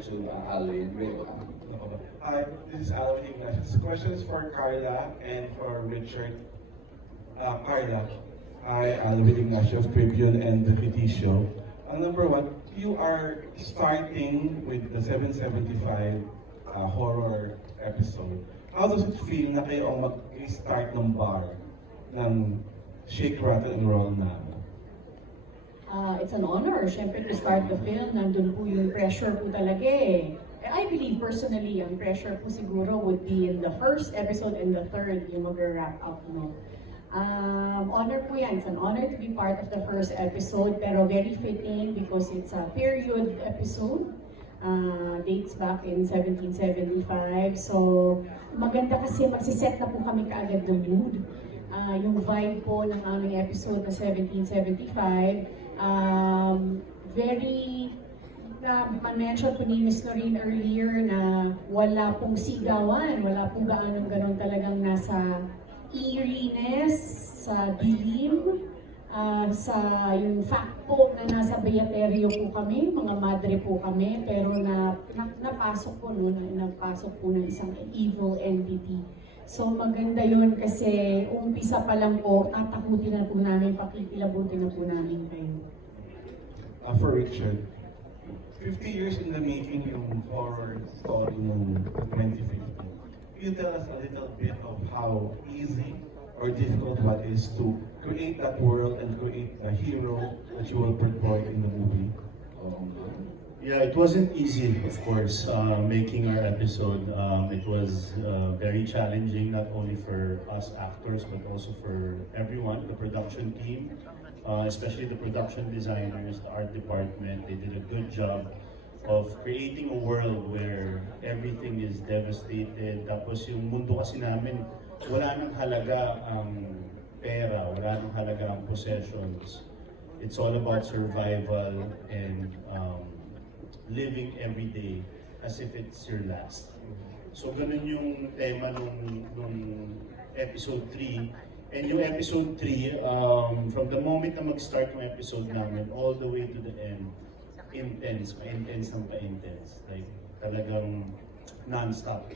to Alvin. Welcome. Hi, this is Alvin Ignatius. Questions for Carla and for Richard. Carla, hi, Alvin Ignatius of Tribune and the PT Show. Number one, you are starting with the 775 horror episode. How does it feel na kayo ang mag-start ng bar ng Shake, Rattle, and Roll na? It's an honor, syempre, to start the film. Nandun po yung pressure po talaga eh. I believe personally, ang pressure po siguro would be in the first episode and the third, yung mag-wrap up mo. Honor po yan. It's an honor to be part of the first episode, pero very fitting because it's a period episode. Dates back in 1775. So, maganda kasi magsiset na po kami kaagad ng mood. Yung vibe po ng aming episode na 1775, very, mention po ni Ms. Noreen earlier na wala pong sigawan, wala pong ganon talagang nasa eeriness, sa dilim, sa yung fact po na nasa Beaterio po kami, mga madre po kami, pero napasok po napasok po ng isang evil entity. So maganda yun kasi umpisa pa lang po, tatakutin na po namin, pakikilabutin na po namin kayo. For Richard, 50 years in the making yung horror story ng 2050. Can you tell us a little bit of how easy or difficult what is to create that world and create a hero that you will portray in the movie? Yeah, it wasn't easy, of course, making our episode. It was very challenging, not only for us actors, but also for everyone, the production team, especially the production designers, the art department. They did a good job of creating a world where everything is devastated. Tapos yung mundo kasi namin, wala nang halaga ang pera, wala nang halaga ang possessions. It's all about survival and living every day as if it's your last. So ganun yung tema nung episode 3. And yung episode 3, from the moment na mag-start yung episode namin, all the way to the end, intense, pa-intense ng pa-intense. Like talagang non-stop.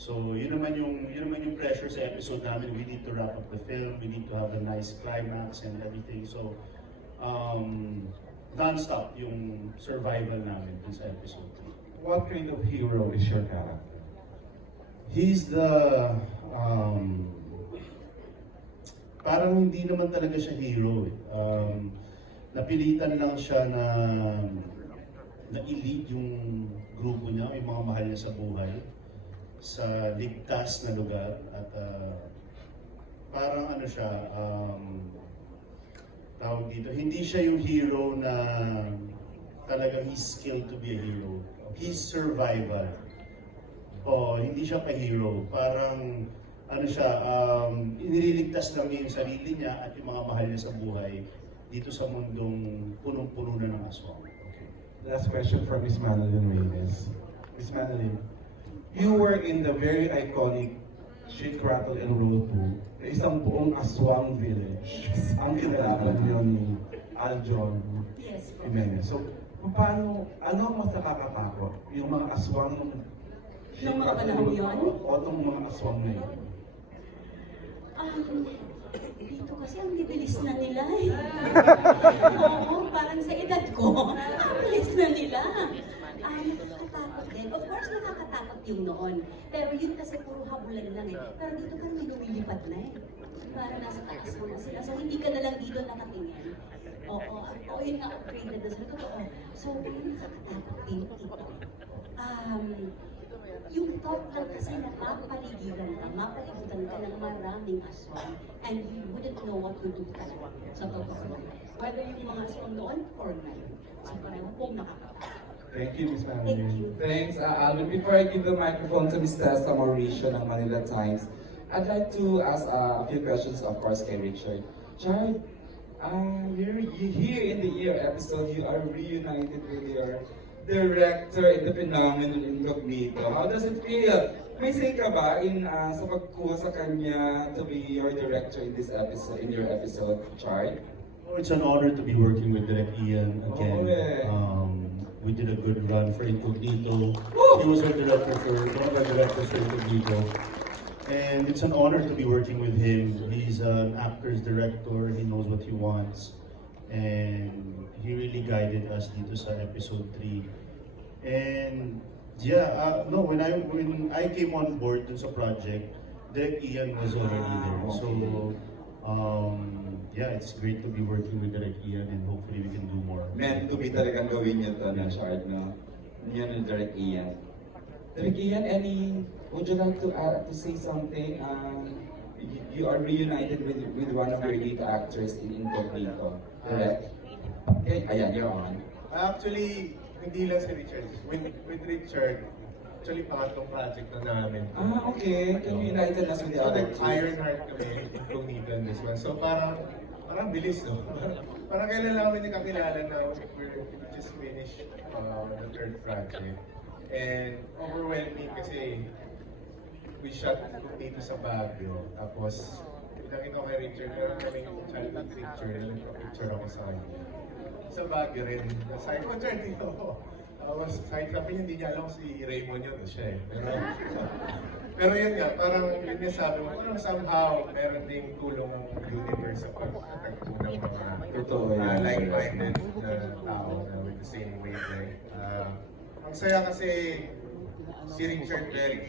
So yun naman yung pressure sa episode namin. We need to wrap up the film, we need to have a nice climax and everything. So non-stop yung survival namin dun sa episode 3. What kind of hero is your character? He's the parang hindi naman talaga siya hero eh. Napilitan lang siya na i-lead yung grupo niya, yung mga mahal niya sa buhay, sa ligtas na lugar at parang ano siya, tawag dito, hindi siya yung hero na talagang he's skilled to be a hero. He's survival. Hindi siya ka-hero. Parang ano siya, inililigtas lang niya yung sarili niya at yung mga mahal niya sa buhay dito sa mundong punong-puno na ng aswang. Okay. Last question from Ms. Manalyn Reyes. Ms. Manalyn, you were in the very iconic Shake, Rattle, and Roll 2 na isang buong aswang village. Ang kinalaman yun ni Aljon Jimenez. So, ano ang mas nakakatakot? Yung mga aswang ng Nung mga panahon yun? O itong mga aswang na yun? Dito kasi ang bibilis na nila eh. Oo, parang sa edad ko, ang bilis na nila. Nakakatakot din. Of course, nakakatakot yung noon. Pero yun kasi puro habulan lang eh. Pero dito kami lumilipad na eh. Para nasa taas mo na sila. So hindi ka na lang dito nakatingin. Oo, yun nga upgraded na sila. Totoo. So, nakakatakot din ito. Yung thought lang kasi na mapaligiran ka ng maraming aswang and you wouldn't know what to do talaga sa totoo. Whether yung mga aswang noon or ngayon. So pareho pong nakakatakot. Thank you, Ms. Thank Manalyn. you. Thanks, Alvin. Before I give the microphone to Ms. Tessa Mauricio ng Manila Times, I'd like to ask a few questions, of course, kay Richard. Chard, you're here in the year episode, you are reunited with your director in the phenomenon Incognito. How does it feel? May say ka ba sa pagkuha sa kanya to be your director in this episode, in your episode, Chard? Oh, it's an honor to be working with Direk Ian again. we did a good run for Incognito. He was our director for one of our directors for Incognito. And it's an honor to be working with him. He's an actor's director, he knows what he wants. And he really guided us dito sa episode 3. And yeah, no, when I came on board dun sa project, Direk Ian was already there. So yeah, it's great to be working with Direk Ian and hopefully we can do more. Meant to be talagang gawin niyo to na Shard, no? Yun yung Direk Ian. Direk Ian, would you like to say something? You are reunited with one of your lead actors in Incognito, correct? Okay, ayan, you're on. Actually, hindi lang si Richard. With Richard, actually pangatlong project na namin. Okay. Can you enlighten us with the So, other like, two? Ironheart kami, Incognito and this one. So, parang bilis, no? Parang kailan lang kami kakilala na we just finished the third project. And overwhelming kasi we shot dito sa Baguio. Tapos, nakita ko kay Richard, meron kaming childhood picture, nagpa-picture ako sa kanya. Sa Baguio rin, sabi ko, Richard, dito ako. Tapos, kahit sabi niya, hindi niya alam kung si Raymond yun, siya eh. Pero yun nga, parang yun nga sabi mo, parang somehow, meron ding tulong ng universe sa pagtagpo ng mga Totoo yan. like-minded na tao na with the same wavelength. Ang saya kasi si Richard very,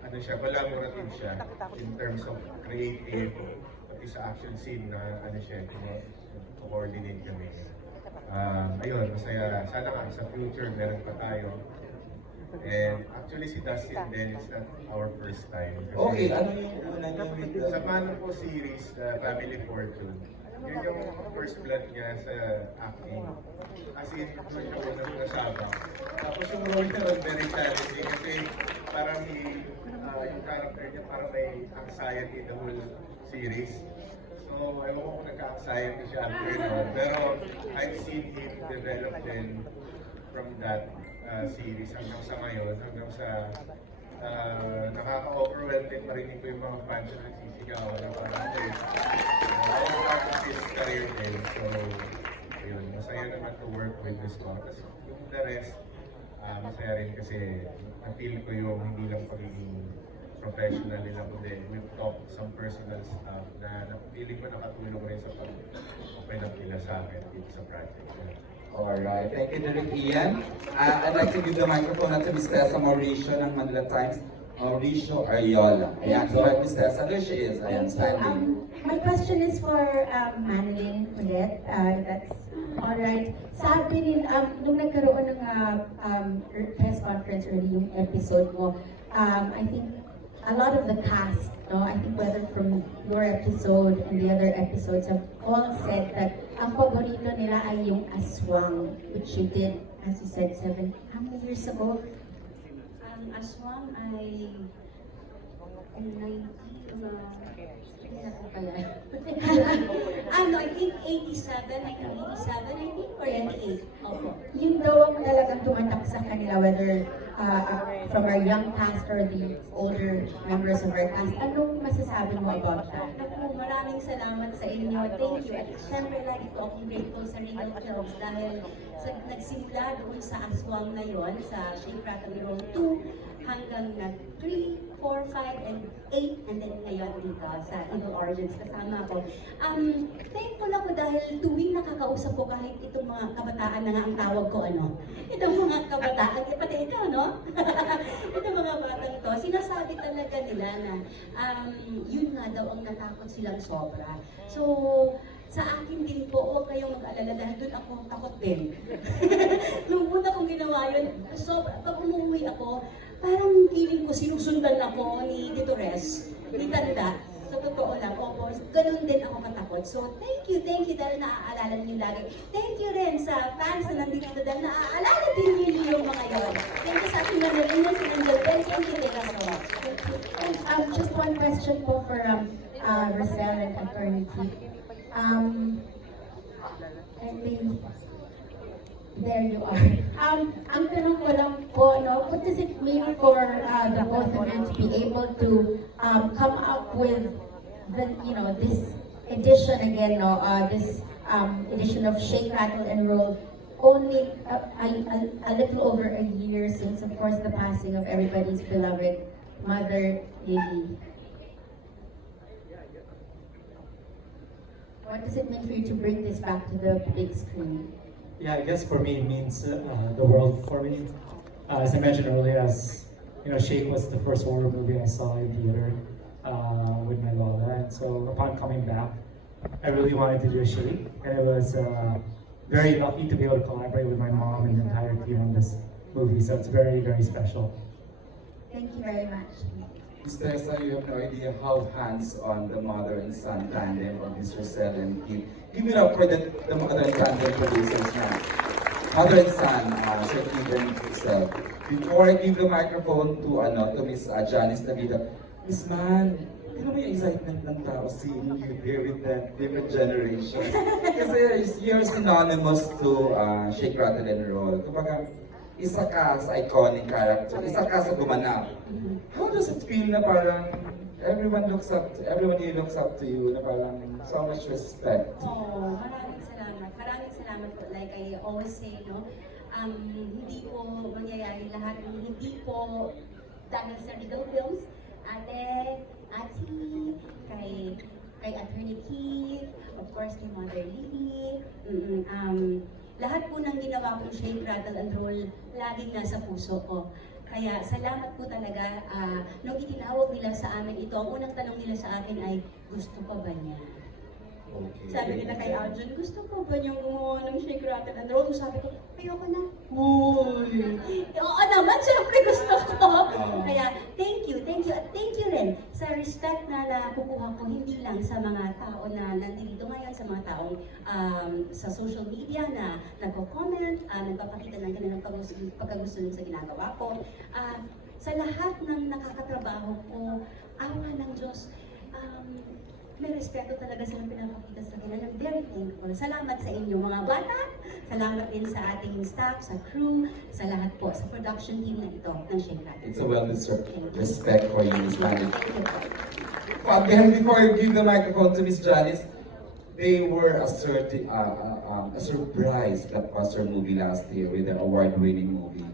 ano siya, collaborative siya in terms of creative, pati sa action scene na ano siya, coordinate kami. Ayun, masaya. Sana nga sa future meron pa tayo. And actually si Dustin then it's not our first time. Kasi Okay, ano yung una niyo with the... sa Mano Po series, Family Fortune, yun yung first blood niya sa acting. As in, doon siya unang nasabak. Tapos yung role niya ron very challenging kasi parang yung character niya parang may anxiety the whole series. So, ewan ko kung nagka-anxiety siya after noon. Pero I've seen him develop then from that series hanggang sa ngayon, hanggang sa nakaka-overwhelm din marinig ko yung mga fans na nagsisigawan na parang all part of his career din. So, yun, masaya naman to work with this one. Tapos yung the rest, masaya rin kasi na-feel ko yung hindi lang pagiging professional nila kundi we've talked some personal stuff na feeling ko nakatulong rin sa pag-open up nila sa akin dito sa project. Alright, thank you, Direk Ian. I'd like to give the microphone to Ms. Tessa Mauricio ng Manila Times. Mauricio Ariola. Ayan, go ahead, Ms. Tessa. There she is. Ayan, standing. My question is for Manilyn ulit. That's alright. Sabi rin, nung nagkaroon ng press conference early yung episode mo, I think a lot of the cast, no, I think whether from your episode and the other episodes have all said that ang paborito nila ay yung aswang, which you did, as you said, how many years ago? Aswang ay 90, I think 87, I think 87, or 88. Opo. Yun daw ang talagang tumatak sa kanila, whether from our young cast or the older members of our cast. Anong masasabi mo about that? Naku, maraming salamat sa inyo. Thank you. At syempre, lagi po akong grateful sa Regal Films dahil nagsimula doon sa aswang na yon, sa Shake, Rattle, Roll 2, hanggang na 3, 4, 5, and 8, and then ngayon dito sa Evil Origins kasama ko. Thankful ako dahil tuwing nakakausap ko kahit itong mga kabataan na nga ang tawag ko, ano? Itong mga kabataan, pati ikaw, no? Itong mga batang to, sinasabi talaga nila na yun nga daw ang natakot silang sobra. So, sa akin din po, huwag kayong mag-alala dahil doon ako takot din. Nung una kong ginawa yun, so pag umuwi ako, parang feeling ko sinusundan ako ni Ditores, ni Tanda. Sa totoo lang, opo, ganun din ako katakot. So, thank you dahil naaalala niyo lagi. Thank you rin sa fans na nandito dahil naaalala din niyo yung mga yun. Thank you sa ating Manilyn, si Angel. Thank you so much. And just one question po for Rosel and Attorney T. There you are. Ang tanong ko lang po, no, what does it mean for the both of you to be able to come up with the, this edition again, no, this edition of Shake, Rattle, and Roll only a little over a year since, of course, the passing of everybody's beloved mother, Lily. What does it mean for you to bring this back to the big screen? Yeah, I guess for me it means the world for me. As I mentioned earlier, as you know, Shake was the first horror movie I saw in theater with my Lola, and so upon coming back, I really wanted to do a Shake, and I was very lucky to be able to collaborate with my mom and the entire team on this movie. So it's very, very special. Thank you very much. Miss Tessa, you have no idea how hands-on the mother and son tandem of Mr. Cell and Keith. Give it up for the mother and tandem producers now. Mother and son, Sir Keith and Cell. Before I give the microphone to Miss Janice Navida, Miss Man, ano may excitement ng tao seeing you here with the different generations? Kasi you're synonymous to Shake, Rattle, and Roll. Kumbaga, isa ka sa iconic character, isa ka sa gumanap. How does it feel na parang everyone looks up to you, na parang so much respect? Oh, maraming salamat. Maraming salamat po. Like I always say, no, hindi po mangyayari lahat. Hindi po dahil sa Regal Films, Ate, kay Attorney Keith, of course kay Mother Lily. Lahat po ng ginawa kong Shake, Rattle, and Roll, laging nasa puso ko. Kaya salamat po talaga. Nung itinawag nila sa amin ito, ang unang tanong nila sa akin ay, gusto pa ba niya? Okay. Sabi nila kay Arjun, gusto ko ba yung gumawa ng Shake, Rattle, and Roll? Sabi ko, ayoko na. Uy! Oo naman, syempre gusto ko. Kaya, thank you. At thank you rin sa respect na nakukuha ko, hindi lang sa mga tao na nandito ngayon, sa mga taong sa social media na nagko-comment, nagpapakita ng kanilang pagkagusto sa ginagawa ko. Sa lahat ng nakakatrabaho ko, awa ng Diyos, may respeto talaga silang pinapakita sa akin. I'm very thankful. Salamat sa inyo mga bata. Salamat din sa ating staff, sa crew, sa lahat po, sa production team na ito ng Shake, Rattle. It's a well-deserved respect for you, Miss Janice. Thank you po. Again, before I give the microphone to Miss Janice, they were a surprise blockbuster movie last year with the award-winning movie,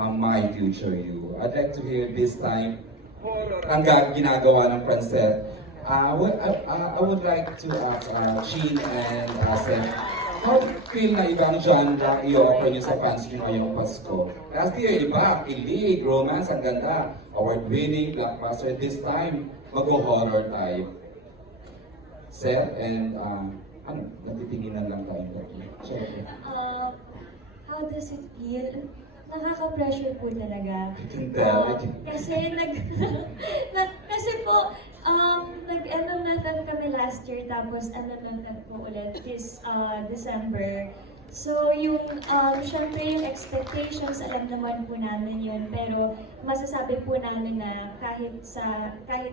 My Future You. I'd like to hear this time ang ginagawa ng Francet. I would like to ask Chin and Seth, how feel na ibang genre i-offer niyo sa fans niyo ngayong Pasko? Last year, iba, kilig, romance, ang ganda, award-winning, blockbuster. This time, mag-horror type. Seth and, natitinginan lang tayo. Siyempre. How does it feel? Nakaka-pressure po talaga. I can tell. Kasi kasi po, nag-MMFF kami last year, tapos MMFF po ulit this December. So yung, syempre yung expectations, alam naman po namin yun, pero masasabi po namin na kahit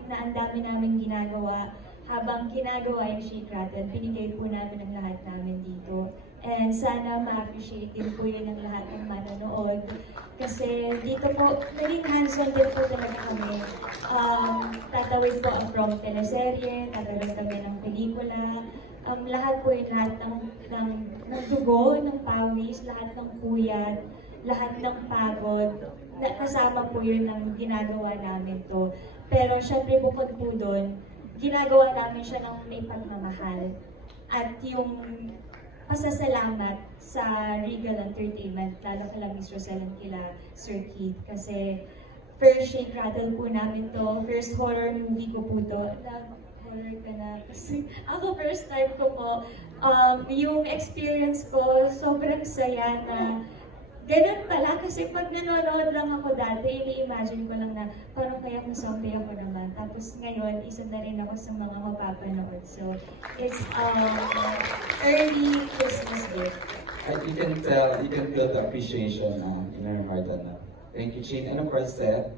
na ang dami namin ginagawa, habang ginagawa yung Shake, Rattle, binigay po namin ang lahat namin dito. And sana ma-appreciate din po yun ng lahat ng manonood. Kasi dito po, naging hands-on din po talaga kami. Tatawid po from teleserye, tatawid kami ng pelikula. Lahat po yung lahat ng dugo, ng pawis, lahat ng puyat, lahat ng pagod. Kasama po yun ng ginagawa namin to. Pero syempre bukod po doon, ginagawa namin siya ng may pagmamahal. At yung pasasalamat sa Regal Entertainment, lalo kila Miss Rosel and kila Sir Keith. Kasi first Shake, Rattle po namin to, first horror movie ko po to. Horror ka na. Kasi ako first time ko po. Yung experience ko, sobrang saya na ganun pala. Kasi pag nanonood lang ako dati, ini-imagine ko lang na parang kaya kung zombie ako naman. Tapos ngayon, isa na rin ako sa mga mapapanood. So, it's early Christmas gift. You can feel the appreciation in her heart. Thank you, Chin. And of course, Seth.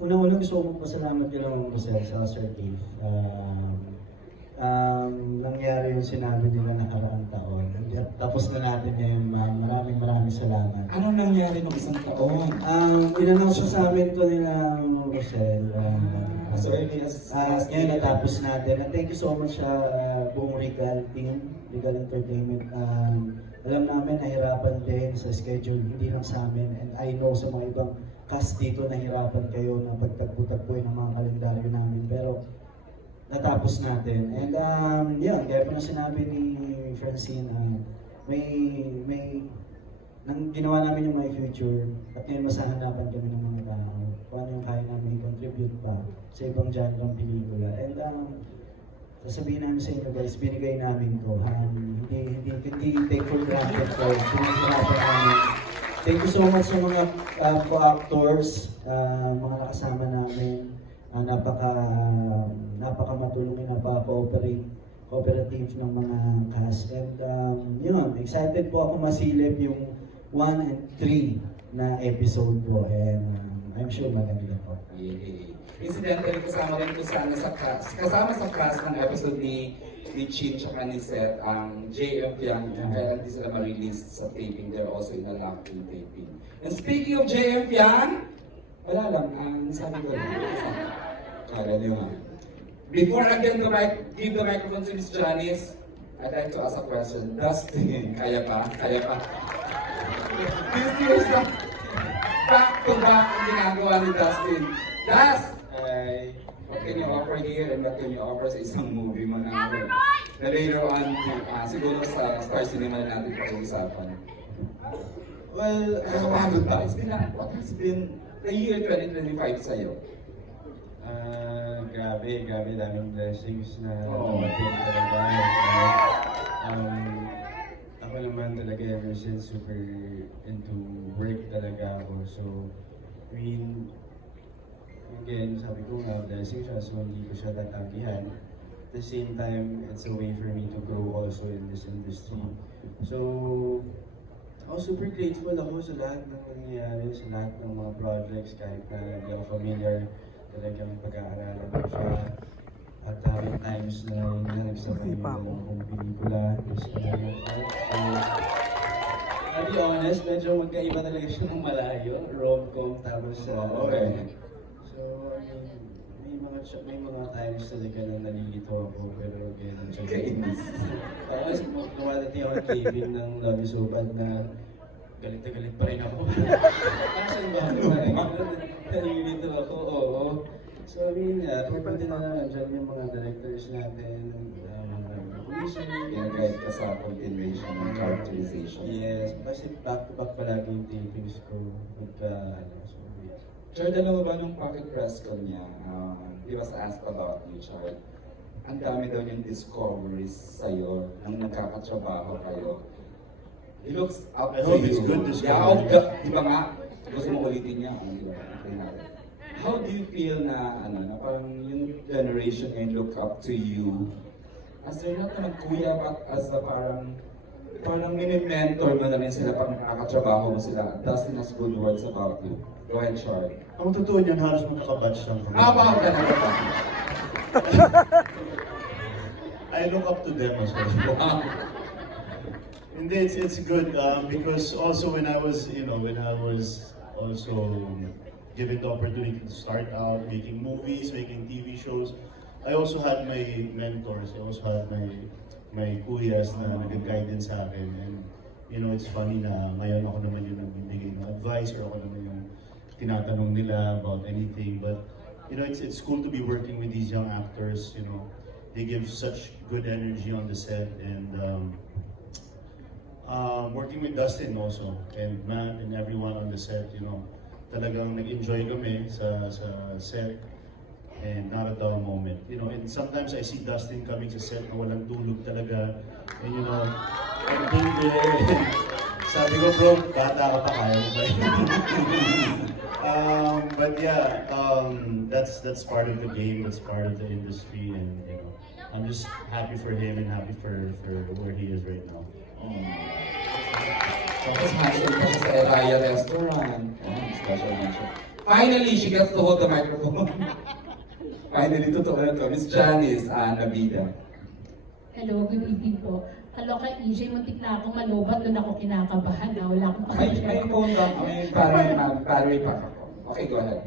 Unang-unang gusto ko magpasalamat din ako po sa Sir Keith. Nangyari yung sinabi nila nakaraang taon. Tapos na natin ngayon, ma'am. Maraming salamat. Anong nangyari nung isang taon? In-announce sa amin to nila Rosel. As early as Ngayon natapos natin. And thank you so much sa buong Regal team, Regal Entertainment. alam namin nahirapan din sa schedule, hindi lang sa amin. And I know sa mga ibang cast dito nahirapan kayo na pagtagpo-tagpoy ng mga kalendaryo namin. Pero natapos natin. And yun, gaya po na sinabi ni Francine, may nang ginawa namin yung My Future at ngayon masahanapan kami ng mga tao kung ano yung kaya namin i-contribute pa sa ibang genre pelikula. And sasabihin namin sa inyo guys, binigay namin to. Hindi take for granted ko. Pinagirapan namin. Thank you so much sa mga co-actors, mga nakasama namin. Napaka matulungin, cooperative ng mga cast. And yun, excited po ako masilip yung 1 and 3 na episode po. And I'm sure maganda po. Incidentally, kasama rin ko sana kasama sa cast ng episode ni Chin tsaka ni Seth, ang JM Fiang, kaya hindi sila ma-release sa taping, they're also in a locked-in taping. And speaking of JM Fiang, wala lang, sabi ko lang, kala niyo nga. Before I give the microphone to Miss Janice, I'd like to ask a question. Dustin, kaya pa? This is back-to-back ang ginagawa ni Dustin. Das! What can you offer here and what can you offer sa isang movie mo na later on, siguro sa Star Cinema na natin pag-uusapan? Well, nakapagod ba? What has been the year 2025 sa'yo? Grabe, daming blessings na dumating talaga. Ako naman talaga ever since super into work talaga ako. So, I mean, again, sabi ko nga, blessing siya, so hindi ko siya tatagihan. At the same time, it's a way for me to grow also in this industry. So, ako super grateful ako sa lahat ng nangyayari, sa lahat ng mga projects, kahit na hindi ako familiar, talagang pag-aaralan ko siya. At having times na nagsabay yung dalawang pelikula, is so, I'll be honest, medyo magkaiba talaga siya ng malayo, rom-com, tapos Okay. So, I mean, may mga times talaga na nalilito ako, pero again, tapos dumadating ako ng taping ng Love is So Bad na galit na galit pa rin ako. Saan ba ako na rin? Nalilito ako, oo. So, I mean, pwede na naman dyan yung mga directors natin, mga commission. Guide ka sa continuation ng characterization. Yes, kasi back-to-back palagi yung tapings ko. So, yeah. Chard, alam mo ba nung pocket press ko niya, he was asked about you, Chard. Ang dami daw niyang discoveries sa'yo nang nagkakatrabaho kayo. He looks up I to hope you. it's good discovery. Yeah, di ba nga? Gusto mo ulitin niya. Di ba? How do you feel na parang yung generation ngayon look up to you? As they're not naman kuya, but as a parang mini-mentor mo na rin sila pag nakakatrabaho mo sila. Dustin has good words about you. Go ahead, Chard. Ang totoo niyan, halos magkakabatch lang kami. Bakit ka ba? I look up to them as well. Hindi, it's good because also when I was also given the opportunity to start out making movies, making TV shows, I also had my mentors, I also had my kuyas na nag-guide din sa akin. And it's funny na ngayon ako naman yung nagbibigay ng advice or ako naman yung tinatanong nila about anything. But it's cool to be working with these young actors. They give such good energy on the set, and working with Dustin also and Matt and everyone on the set. Talagang nag-enjoy kami sa set. And not a dull moment. And sometimes I see Dustin coming sa set na walang tulog talaga. And I'm doing there. Sabi ko, bro, bata ka pa, kaya mo ba yun? But yeah, that's part of the game, that's part of the industry, and I'm just happy for him and happy for where he is right now. Tapos handsome pa siya sa Eraya Restaurant. Special mention. Finally, she gets to hold the microphone. Finally, totoo na to. Miss Janice Nabida. Hello, good evening po. Kaloka EJ, muntik na akong malobat, doon ako kinakabahan. Wala akong May phone down. May battery pack ako. Okay, go ahead.